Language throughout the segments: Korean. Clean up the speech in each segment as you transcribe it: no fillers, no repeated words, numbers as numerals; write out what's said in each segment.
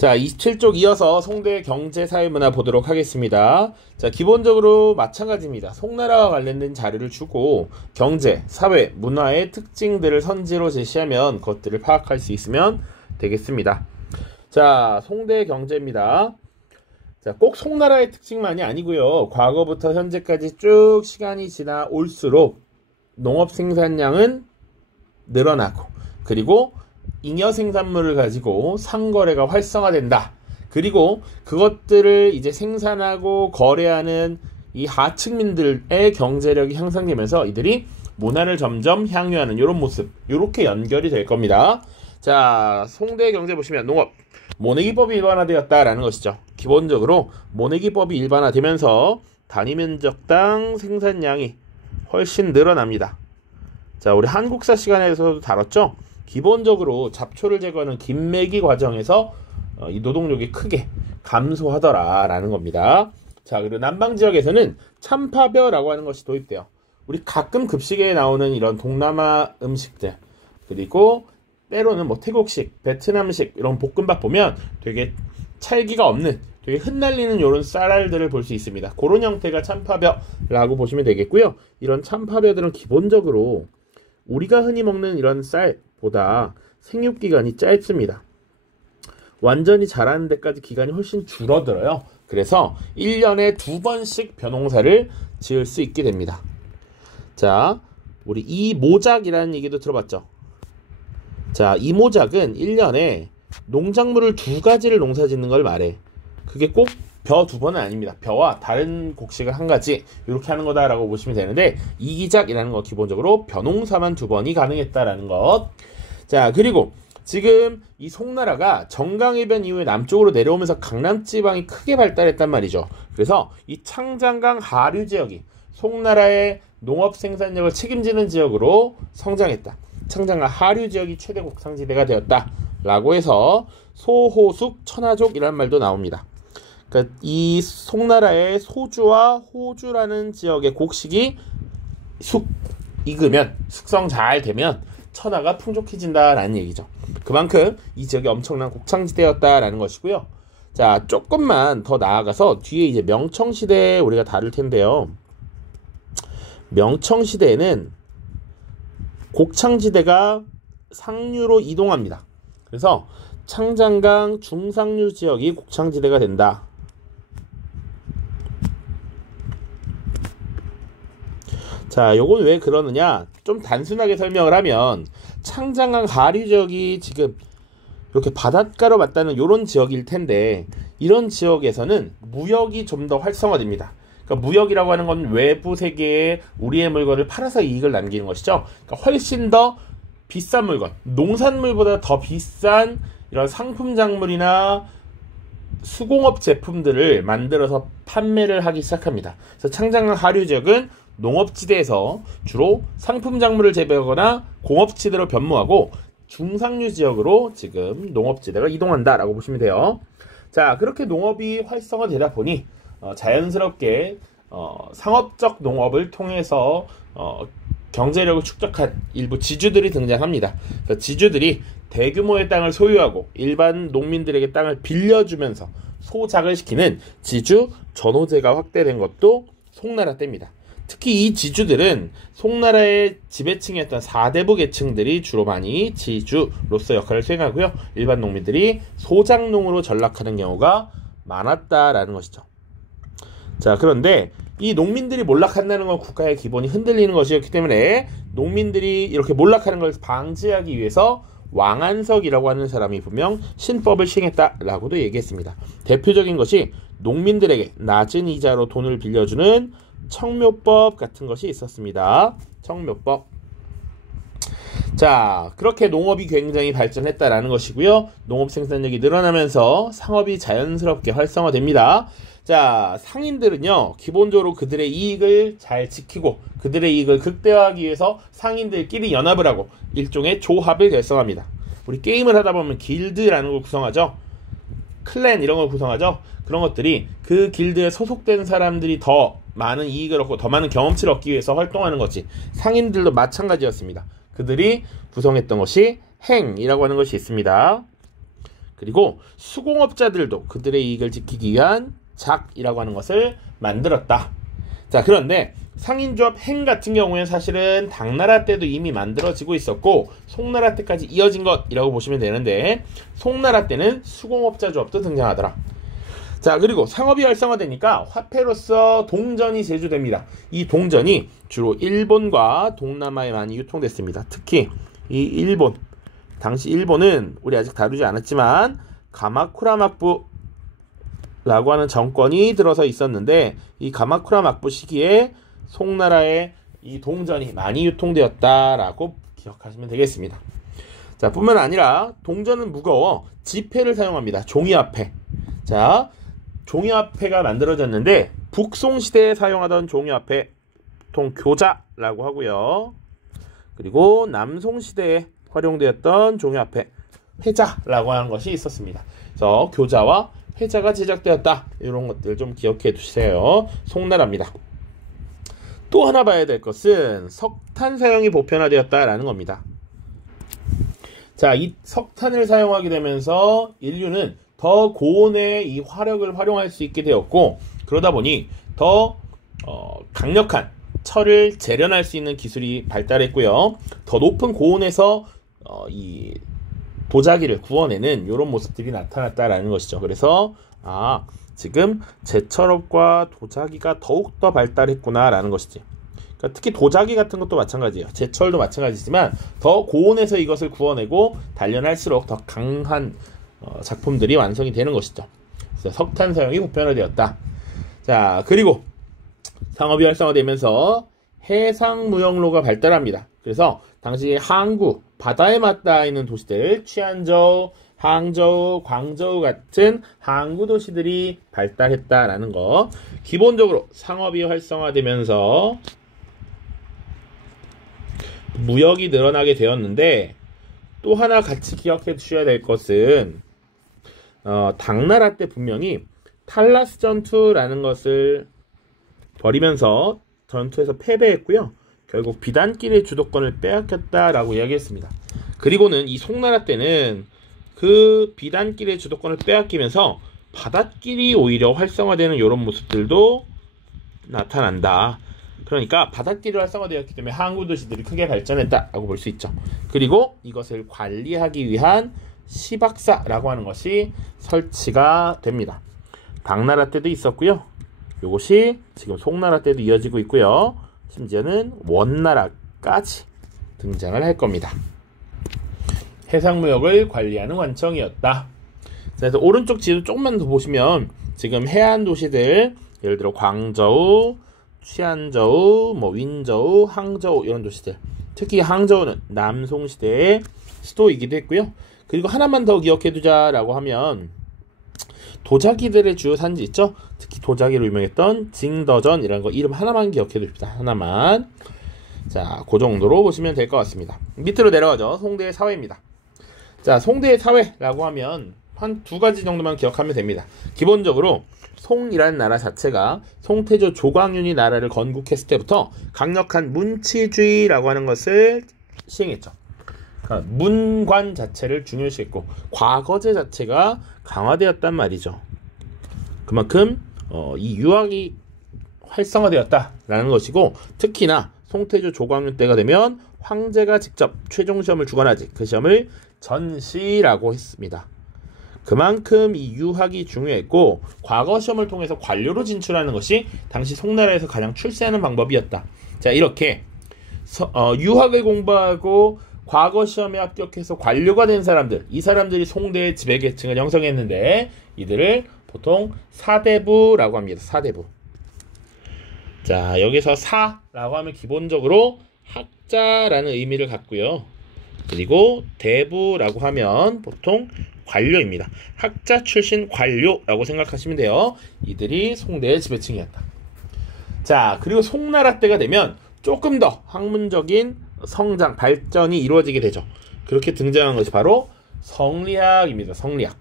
자, 27쪽 이어서 송대 경제, 사회, 문화 보도록 하겠습니다. 자, 기본적으로 마찬가지입니다. 송나라와 관련된 자료를 주고 경제, 사회, 문화의 특징들을 선지로 제시하면 그것들을 파악할 수 있으면 되겠습니다. 자, 송대 경제입니다. 자, 꼭 송나라의 특징만이 아니고요. 과거부터 현재까지 쭉 시간이 지나 올수록 농업 생산량은 늘어나고, 그리고 잉여 생산물을 가지고 상거래가 활성화된다. 그리고 그것들을 이제 생산하고 거래하는 이 하층민들의 경제력이 향상되면서 이들이 문화를 점점 향유하는 이런 모습, 이렇게 연결이 될 겁니다. 자, 송대 경제 보시면 농업, 모내기법이 일반화되었다라는 것이죠. 기본적으로 모내기법이 일반화되면서 단위 면적당 생산량이 훨씬 늘어납니다. 자, 우리 한국사 시간에서도 다뤘죠. 기본적으로 잡초를 제거하는 김매기 과정에서 이 노동력이 크게 감소하더라라는 겁니다. 자, 그리고 남방 지역에서는 참파벼라고 하는 것이 도입돼요. 우리 가끔 급식에 나오는 이런 동남아 음식들, 그리고 때로는 뭐 태국식, 베트남식 이런 볶음밥 보면 되게 찰기가 없는, 되게 흩날리는 이런 쌀알들을 볼 수 있습니다. 그런 형태가 참파벼라고 보시면 되겠고요. 이런 참파벼들은 기본적으로 우리가 흔히 먹는 이런 쌀보다 생육기간이 짧습니다. 완전히 자라는 데까지 기간이 훨씬 줄어들어요. 그래서 1년에 2번씩 벼농사를 지을 수 있게 됩니다. 자, 우리 이모작이라는 얘기도 들어봤죠. 자, 이모작은 1년에 농작물을 2가지를 농사짓는 걸 말해. 그게 꼭 벼 2번은 아닙니다. 벼와 다른 곡식을 1가지 이렇게 하는 거다라고 보시면 되는데, 이기작이라는 거 기본적으로 벼농사만 2번이 가능했다라는 것. 자, 그리고 지금 이 송나라가 정강해변 이후에 남쪽으로 내려오면서 강남지방이 크게 발달했단 말이죠. 그래서 이 창장강 하류 지역이 송나라의 농업 생산력을 책임지는 지역으로 성장했다. 창장강 하류 지역이 최대 곡창지대가 되었다라고 해서 소호숙 천하족이라는 말도 나옵니다. 그러니까 이 송나라의 소주와 호주라는 지역의 곡식이 익으면, 숙성 잘 되면 천하가 풍족해진다라는 얘기죠. 그만큼 이 지역이 엄청난 곡창지대였다라는 것이고요. 자, 조금만 더 나아가서 뒤에 이제 명청시대에 우리가 다룰 텐데요. 명청시대에는 곡창지대가 상류로 이동합니다. 그래서 창장강 중상류 지역이 곡창지대가 된다. 자, 요건 왜 그러느냐? 좀 단순하게 설명을 하면 창장강 하류 지역이 지금 이렇게 바닷가로 맞닿는 이런 지역일 텐데, 이런 지역에서는 무역이 좀 더 활성화됩니다. 그러니까 무역이라고 하는 건 외부 세계에 우리의 물건을 팔아서 이익을 남기는 것이죠. 그러니까 훨씬 더 비싼 물건, 농산물보다 더 비싼 이런 상품 작물이나 수공업 제품들을 만들어서 판매를 하기 시작합니다. 그래서 창장강 하류 지역은 농업지대에서 주로 상품 작물을 재배하거나 공업지대로 변모하고, 중상류 지역으로 지금 농업지대가 이동한다라고 보시면 돼요. 자, 그렇게 농업이 활성화되다 보니 자연스럽게 상업적 농업을 통해서 경제력을 축적한 일부 지주들이 등장합니다. 그래서 지주들이 대규모의 땅을 소유하고 일반 농민들에게 땅을 빌려주면서 소작을 시키는 지주 전호제가 확대된 것도 송나라 때입니다. 특히 이 지주들은 송나라의 지배층이었던 사대부 계층들이 주로 많이 지주로서 역할을 수행하고요. 일반 농민들이 소작농으로 전락하는 경우가 많았다라는 것이죠. 자, 그런데 이 농민들이 몰락한다는 건 국가의 기본이 흔들리는 것이었기 때문에 농민들이 이렇게 몰락하는 걸 방지하기 위해서 왕안석이라고 하는 사람이 분명 신법을 시행했다라고도 얘기했습니다. 대표적인 것이 농민들에게 낮은 이자로 돈을 빌려주는 청묘법 같은 것이 있었습니다. 청묘법. 자, 그렇게 농업이 굉장히 발전했다라는 것이고요. 농업 생산력이 늘어나면서 상업이 자연스럽게 활성화됩니다. 자, 상인들은요, 기본적으로 그들의 이익을 잘 지키고 그들의 이익을 극대화하기 위해서 상인들끼리 연합을 하고 일종의 조합을 결성합니다. 우리 게임을 하다 보면 길드라는 걸 구성하죠. 클랜 이런 걸 구성하죠. 그런 것들이 그 길드에 소속된 사람들이 더 많은 이익을 얻고 더 많은 경험치를 얻기 위해서 활동하는 것이, 상인들도 마찬가지였습니다. 그들이 구성했던 것이 행이라고 하는 것이 있습니다. 그리고 수공업자들도 그들의 이익을 지키기 위한 작이라고 하는 것을 만들었다. 자, 그런데 상인조합 행 같은 경우에는 사실은 당나라 때도 이미 만들어지고 있었고 송나라 때까지 이어진 것이라고 보시면 되는데, 송나라 때는 수공업자 조합도 등장하더라. 자, 그리고 상업이 활성화되니까 화폐로서 동전이 제조됩니다. 이 동전이 주로 일본과 동남아에 많이 유통됐습니다. 특히 이 일본, 당시 일본은 우리 아직 다루지 않았지만 가마쿠라 막부라고 하는 정권이 들어서 있었는데, 이 가마쿠라 막부 시기에 송나라에 이 동전이 많이 유통되었다라고 기억하시면 되겠습니다. 자, 뿐만 아니라 동전은 무거워 지폐를 사용합니다. 종이화폐. 자, 종이화폐가 만들어졌는데 북송시대에 사용하던 종이화폐 보통 교자라고 하고요. 그리고 남송시대에 활용되었던 종이화폐 회자라고 하는 것이 있었습니다. 그래서 교자와 회자가 제작되었다. 이런 것들 좀 기억해 두세요. 송나라입니다. 또 하나 봐야 될 것은 석탄 사용이 보편화되었다라는 겁니다. 자, 이 석탄을 사용하게 되면서 인류는 더 고온의 이 화력을 활용할 수 있게 되었고, 그러다 보니 더 강력한 철을 재련할 수 있는 기술이 발달했고요. 더 높은 고온에서 이 도자기를 구워내는 이런 모습들이 나타났다라는 것이죠. 그래서 지금 제철업과 도자기가 더욱더 발달했구나라는 것이지. 그러니까 특히 도자기 같은 것도 마찬가지예요. 제철도 마찬가지지만 더 고온에서 이것을 구워내고 단련할수록 더 강한 작품들이 완성이 되는 것이죠. 그래서 석탄 사용이 보편화되었다. 자, 그리고 상업이 활성화되면서 해상무역로가 발달합니다. 그래서 당시 항구, 바다에 맞닿아 있는 도시들, 취안저우, 항저우, 광저우 같은 항구 도시들이 발달했다라는 거. 기본적으로 상업이 활성화되면서 무역이 늘어나게 되었는데, 또 하나 같이 기억해 두셔야 될 것은 당나라 때 분명히 탈라스 전투라는 것을 벌이면서 전투에서 패배했고요. 결국 비단길의 주도권을 빼앗겼다라고 이야기했습니다. 그리고는 이 송나라 때는 그 비단길의 주도권을 빼앗기면서 바닷길이 오히려 활성화되는 이런 모습들도 나타난다. 그러니까 바닷길이 활성화되었기 때문에 항구 도시들이 크게 발전했다라고 볼 수 있죠. 그리고 이것을 관리하기 위한 시박사라고 하는 것이 설치가 됩니다. 당나라 때도 있었고요. 이것이 지금 송나라 때도 이어지고 있고요. 심지어는 원나라까지 등장을 할 겁니다. 해상무역을 관리하는 관청이었다. 그래서 오른쪽 지도 조금만 더 보시면 지금 해안 도시들, 예를 들어 광저우, 취안저우, 윈저우, 항저우 이런 도시들, 특히 항저우는 남송시대의 수도이기도 했고요. 그리고 하나만 더 기억해 두자라고 하면 도자기들의 주요 산지 있죠? 특히 도자기로 유명했던 징더전이라는 거 이름 하나만 기억해 두십시다. 하나만. 자, 그 정도로 보시면 될 것 같습니다. 밑으로 내려가죠. 송대의 사회입니다. 자, 송대의 사회라고 하면 한 두 가지 정도만 기억하면 됩니다. 기본적으로 송이라는 나라 자체가 송태조 조광윤이 나라를 건국했을 때부터 강력한 문치주의라고 하는 것을 시행했죠. 그러니까 문관 자체를 중요시했고 과거제 자체가 강화되었단 말이죠. 그만큼 이 유학이 활성화되었다라는 것이고, 특히나 송태조 조광윤 때가 되면 황제가 직접 최종 시험을 주관하지 그 시험을 전시라고 했습니다. 그만큼 이 유학이 중요했고, 과거 시험을 통해서 관료로 진출하는 것이 당시 송나라에서 가장 출세하는 방법이었다. 자, 이렇게 유학을 공부하고 과거 시험에 합격해서 관료가 된 사람들, 이 사람들이 송대의 지배계층을 형성했는데 이들을 보통 사대부라고 합니다. 사대부. 자, 여기서 사라고 하면 기본적으로 학자라는 의미를 갖고요. 그리고 대부라고 하면 보통 관료입니다. 학자 출신 관료라고 생각하시면 돼요. 이들이 송대의 지배층이었다. 자, 그리고 송나라 때가 되면 조금 더 학문적인 성장, 발전이 이루어지게 되죠. 그렇게 등장한 것이 바로 성리학입니다. 성리학.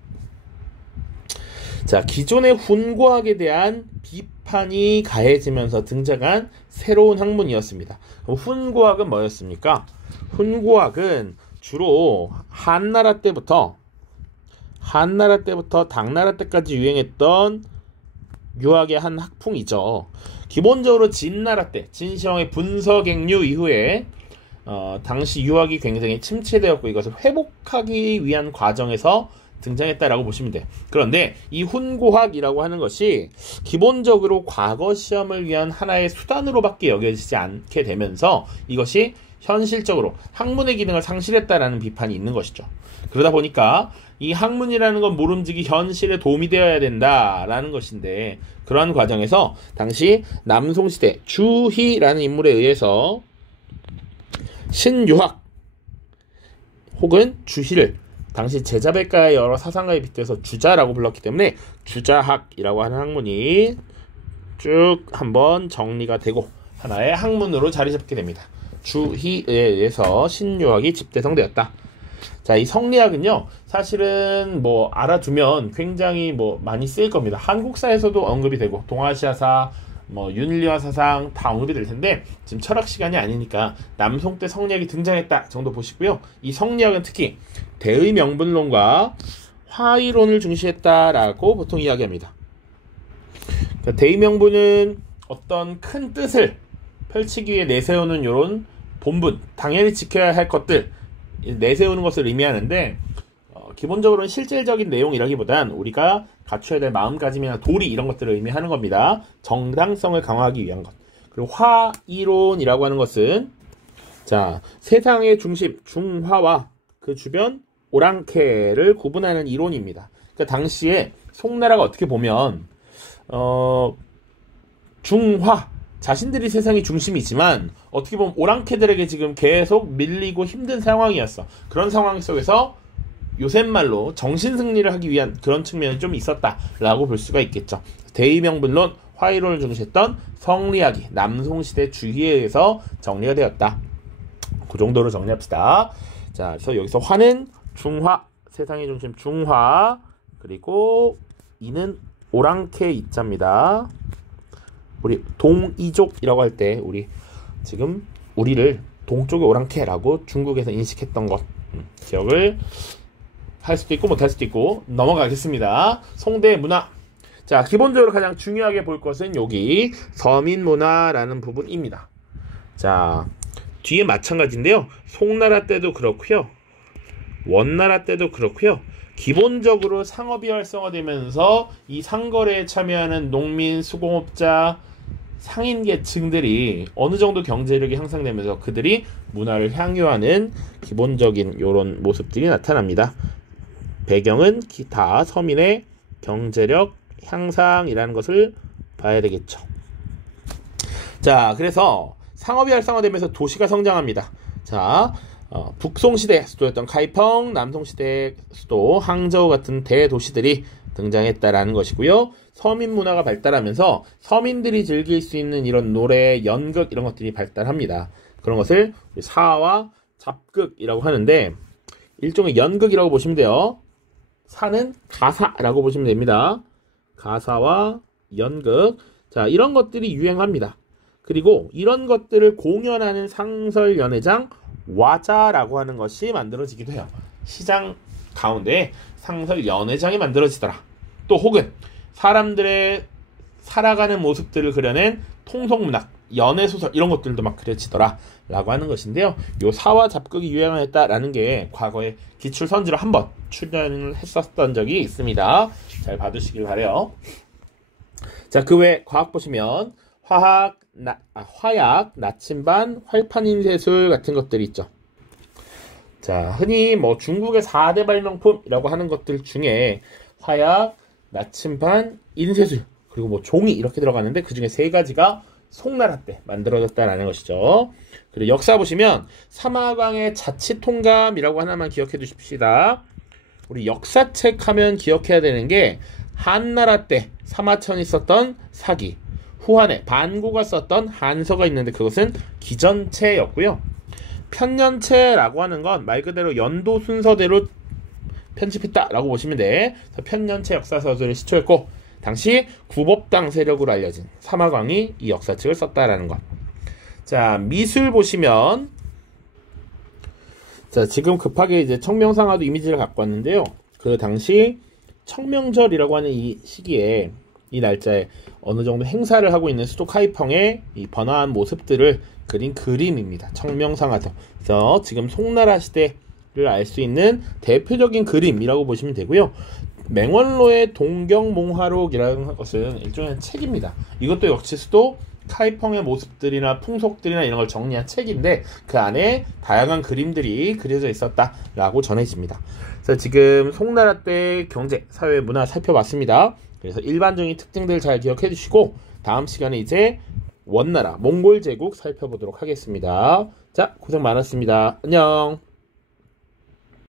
자, 기존의 훈고학에 대한 비판이 가해지면서 등장한 새로운 학문이었습니다. 그럼 훈고학은 뭐였습니까? 훈고학은 주로 한나라 때부터 한나라 때부터 당나라 때까지 유행했던 유학의 한 학풍이죠. 기본적으로 진나라 때 진시황의 분서갱류 이후에 당시 유학이 굉장히 침체되었고 이것을 회복하기 위한 과정에서 등장했다라고 보시면 돼요. 그런데 이 훈고학이라고 하는 것이 기본적으로 과거 시험을 위한 하나의 수단으로밖에 여겨지지 않게 되면서 이것이 현실적으로 학문의 기능을 상실했다라는 비판이 있는 것이죠. 그러다 보니까 이 학문이라는 건 모름지기 현실에 도움이 되어야 된다라는 것인데 그러한 과정에서 당시 남송시대 주희라는 인물에 의해서 신유학 혹은 주희를 당시 제자백가의 여러 사상가에 빗대서 주자라고 불렀기 때문에 주자학이라고 하는 학문이 쭉 한번 정리가 되고 하나의 학문으로 자리 잡게 됩니다. 주희에 의해서 신유학이 집대성되었다. 자, 이 성리학은요, 사실은 뭐 알아두면 굉장히 뭐 많이 쓰일 겁니다. 한국사에서도 언급이 되고, 동아시아사, 뭐 윤리화 사상 다 언급이 될 텐데 지금 철학 시간이 아니니까 남송 때 성리학이 등장했다 정도 보시고요. 이 성리학은 특히 대의 명분론과 화의론을 중시했다라고 보통 이야기합니다. 그러니까 대의 명분은 어떤 큰 뜻을 펼치기 위해 내세우는 이런 본분, 당연히 지켜야 할 것들 내세우는 것을 의미하는데 기본적으로는 실질적인 내용이라기보단 우리가 갖춰야 될 마음가짐이나 도리 이런 것들을 의미하는 겁니다. 정당성을 강화하기 위한 것. 그리고 화이론이라고 하는 것은 자 세상의 중심 중화와 그 주변 오랑캐를 구분하는 이론입니다. 그러니까 당시에 송나라가 어떻게 보면 중화 자신들이 세상의 중심이지만 어떻게 보면 오랑캐들에게 지금 계속 밀리고 힘든 상황이었어. 그런 상황 속에서 요새 말로 정신승리를 하기 위한 그런 측면이 좀 있었다라고 볼 수가 있겠죠. 대의명분론, 화의론을 중시했던 성리학이 남송시대 주희에 의해서 정리가 되었다. 그 정도로 정리합시다. 자, 그래서 여기서 화는 중화, 세상의 중심 중화, 그리고 이는 오랑캐 이자입니다. 우리 동이족이라고 할 때 우리 지금 우리를 동쪽의 오랑캐라고 중국에서 인식했던 것 기억을 할 수도 있고 못할 수도 있고 넘어가겠습니다. 송대 문화. 자, 기본적으로 가장 중요하게 볼 것은 여기 서민문화라는 부분입니다. 자, 뒤에 마찬가지인데요. 송나라 때도 그렇고요. 원나라 때도 그렇고요. 기본적으로 상업이 활성화되면서 이 상거래에 참여하는 농민, 수공업자, 상인계층들이 어느 정도 경제력이 향상되면서 그들이 문화를 향유하는 기본적인 이런 모습들이 나타납니다. 배경은 기타 서민의 경제력 향상이라는 것을 봐야 되겠죠. 자, 그래서 상업이 활성화되면서 도시가 성장합니다. 자, 북송시대 수도였던 카이펑, 남송시대 수도 항저우 같은 대도시들이 등장했다라는 것이고요. 서민 문화가 발달하면서 서민들이 즐길 수 있는 이런 노래, 연극 이런 것들이 발달합니다. 그런 것을 사와 잡극이라고 하는데 일종의 연극이라고 보시면 돼요. 사는 가사라고 보시면 됩니다. 가사와 연극. 자, 이런 것들이 유행합니다. 그리고 이런 것들을 공연하는 상설 연회장 와자라고 하는 것이 만들어지기도 해요. 시장 가운데 상설 연회장이 만들어지더라. 또 혹은 사람들의 살아가는 모습들을 그려낸 통속문학, 연애소설 이런 것들도 막 그려지더라 라고 하는 것인데요. 요 사와 잡극이 유행했다라는 게 과거에 기출선지로 한번 출연을 했었던 적이 있습니다. 잘 봐두시길 바래요. 자, 그 외 과학 보시면 화학, 화약, 나침반, 활판인쇄술 같은 것들이 있죠. 자, 흔히 뭐 중국의 4대 발명품이라고 하는 것들 중에 화약, 나침반, 인쇄술, 그리고 뭐 종이 이렇게 들어가는데 그 중에 3가지가 송나라 때 만들어졌다라는 것이죠. 그리고 역사 보시면 사마광의 자치통감이라고 하나만 기억해 두십시다. 우리 역사책 하면 기억해야 되는 게 한나라 때 사마천이 썼던 사기, 후한에 반고가 썼던 한서가 있는데 그것은 기전체였고요. 편년체라고 하는 건 말 그대로 연도 순서대로 편집했다라고 보시면 돼. 편년체 역사서술을 시초했고 당시 구법당 세력으로 알려진 사마광이 이 역사책을 썼다라는 것. 자, 미술 보시면 자, 지금 급하게 이제 청명상화도 이미지를 갖고 왔는데요. 그 당시 청명절이라고 하는 이 시기에 이 날짜에 어느 정도 행사를 하고 있는 수도 카이펑의 이 번화한 모습들을 그린 그림입니다. 청명상하도. 그래서 지금 송나라 시대를 알 수 있는 대표적인 그림이라고 보시면 되고요. 맹원로의 동경몽화록이라는 것은 일종의 책입니다. 이것도 역시 수도 카이펑의 모습들이나 풍속들이나 이런 걸 정리한 책인데 그 안에 다양한 그림들이 그려져 있었다라고 전해집니다. 그래서 지금 송나라 때 경제, 사회, 문화 살펴봤습니다. 그래서 일반적인 특징들 잘 기억해 주시고 다음 시간에 이제 원나라, 몽골 제국 살펴보도록 하겠습니다. 자, 고생 많았습니다. 안녕.